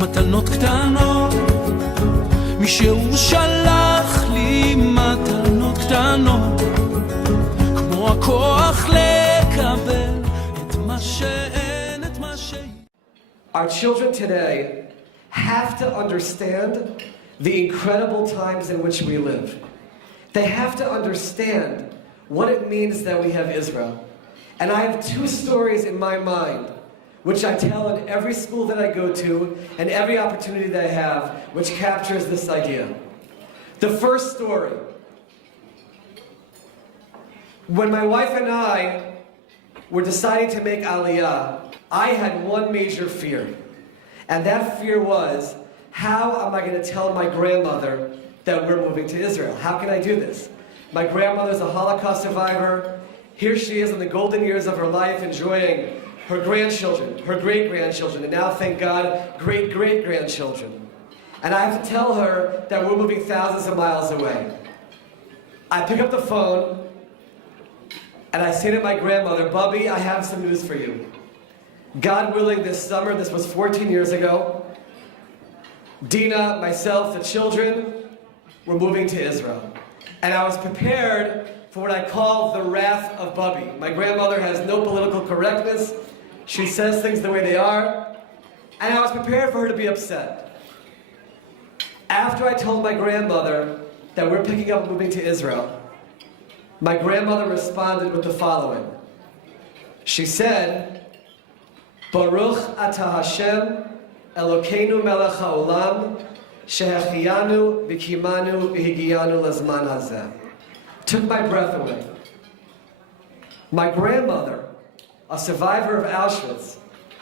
מתנות קטנות, מישהו שלח לי מתנות קטנות, כמו הכוח לקבל את מה שאין, את מה ש... Our children today have to understand the incredible times in which we live. They have to understand what it means that we have Israel. And I have two stories in my mind, which I tell in every school that I go to and every opportunity that I have, which captures this idea. The first story. When my wife and I were deciding to make Aliyah, I had one major fear. And that fear was, how am I going to tell my grandmother that we're moving to Israel? How can I do this? My grandmother's a Holocaust survivor. Here she is in the golden years of her life, enjoying her grandchildren, her great-grandchildren, and now, thank God, great-great-grandchildren. And I have to tell her that we're moving thousands of miles away. I pick up the phone, and I say to my grandmother, Bubby, I have some news for you. God willing, this summer, this was 14 years ago, Dina, myself, the children, were moving to Israel. And I was prepared for what I call the wrath of Bubby. My grandmother has no political correctness. She says things the way they are. And I was prepared for her to be upset. After I told my grandmother that we're picking up and moving to Israel, my grandmother responded with the following. She said, Baruch atah Hashem, Elokeinu melech haolam, shehechiyanu v'kimanu v'higiyanu lazman hazeh. Took my breath away. My grandmother, a survivor of Auschwitz,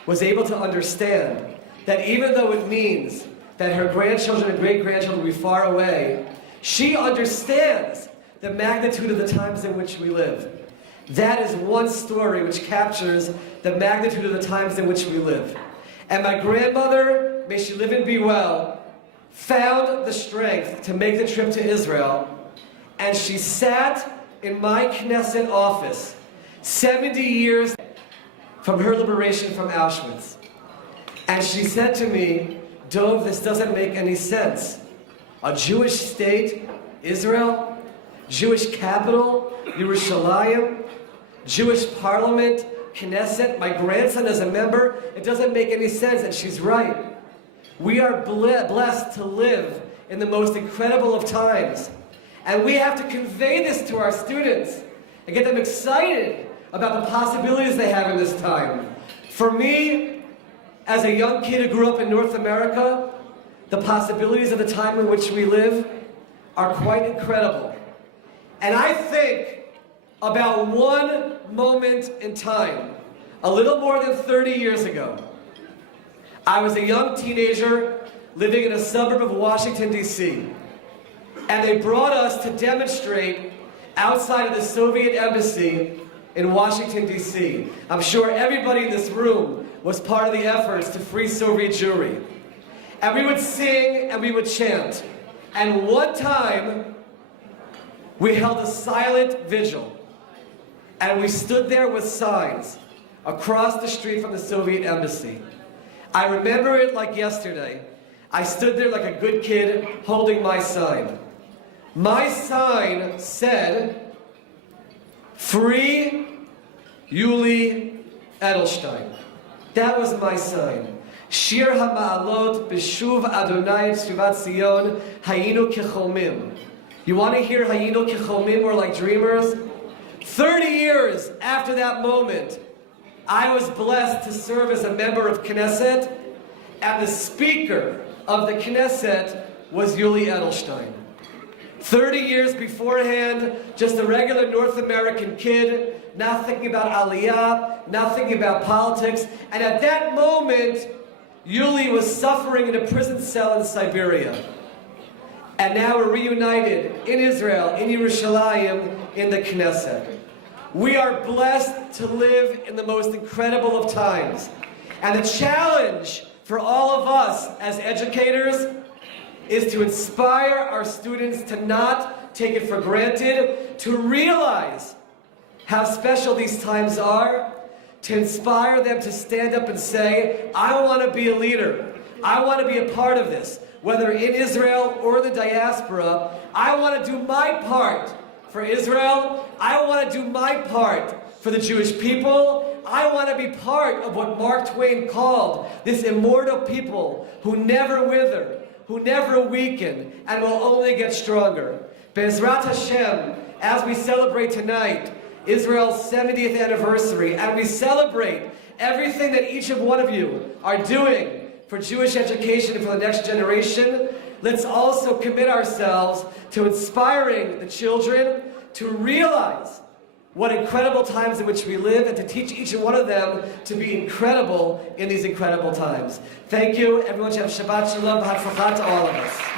was able to understand that even though it means that her grandchildren and great-grandchildren will be far away, she understands the magnitude of the times in which we live. That is one story which captures the magnitude of the times in which we live. And my grandmother, may she live and be well, found the strength to make the trip to Israel, and she sat in my Knesset office 70 years from her liberation from Auschwitz. And she said to me, Dov, this doesn't make any sense. A Jewish state, Israel, Jewish capital, Yerushalayim, Jewish parliament, Knesset, my grandson is a member, it doesn't make any sense, and she's right. We are blessed to live in the most incredible of times, and we have to convey this to our students and get them excited about the possibilities they have in this time. For me, as a young kid who grew up in North America, the possibilities of the time in which we live are quite incredible. And I think about one moment in time, a little more than 30 years ago. I was a young teenager living in a suburb of Washington, D.C. And they brought us to demonstrate outside of the Soviet embassy in Washington, D.C. I'm sure everybody in this room was part of the efforts to free Soviet Jewry. And we would sing and we would chant. And one time, we held a silent vigil. And we stood there with signs across the street from the Soviet embassy. I remember it like yesterday. I stood there like a good kid holding my sign. My sign said, Free Yuli Edelstein. That was my sign. Shir HaMa'alot B'shuv Adonai Shivat Zion Hayinu Kechomim. You want to hear Hayinu Kechomim, or like dreamers? 30 years after that moment, I was blessed to serve as a member of Knesset, and the speaker of the Knesset was Yuli Edelstein. 30 years beforehand, just a regular North American kid, not thinking about Aliyah, not thinking about politics, and at that moment, Yuli was suffering in a prison cell in Siberia. And now we're reunited in Israel, in Yerushalayim, in the Knesset. We are blessed to live in the most incredible of times. And the challenge for all of us as educators is to inspire our students to not take it for granted, to realize how special these times are, to inspire them to stand up and say, I want to be a leader. I want to be a part of this. Whether in Israel or the diaspora, I want to do my part for Israel. I want to do my part for the Jewish people. I want to be part of what Mark Twain called this immortal people who never wither, who never weaken, and will only get stronger. Be'ezrat Hashem, as we celebrate tonight Israel's 70th anniversary, and we celebrate everything that each of one of you are doing for Jewish education and for the next generation, let's also commit ourselves to inspiring the children to realize what incredible times in which we live, and to teach each one of them to be incredible in these incredible times. Thank you. Everyone should have Shabbat Shalom, B'Hatzlacha to all of us.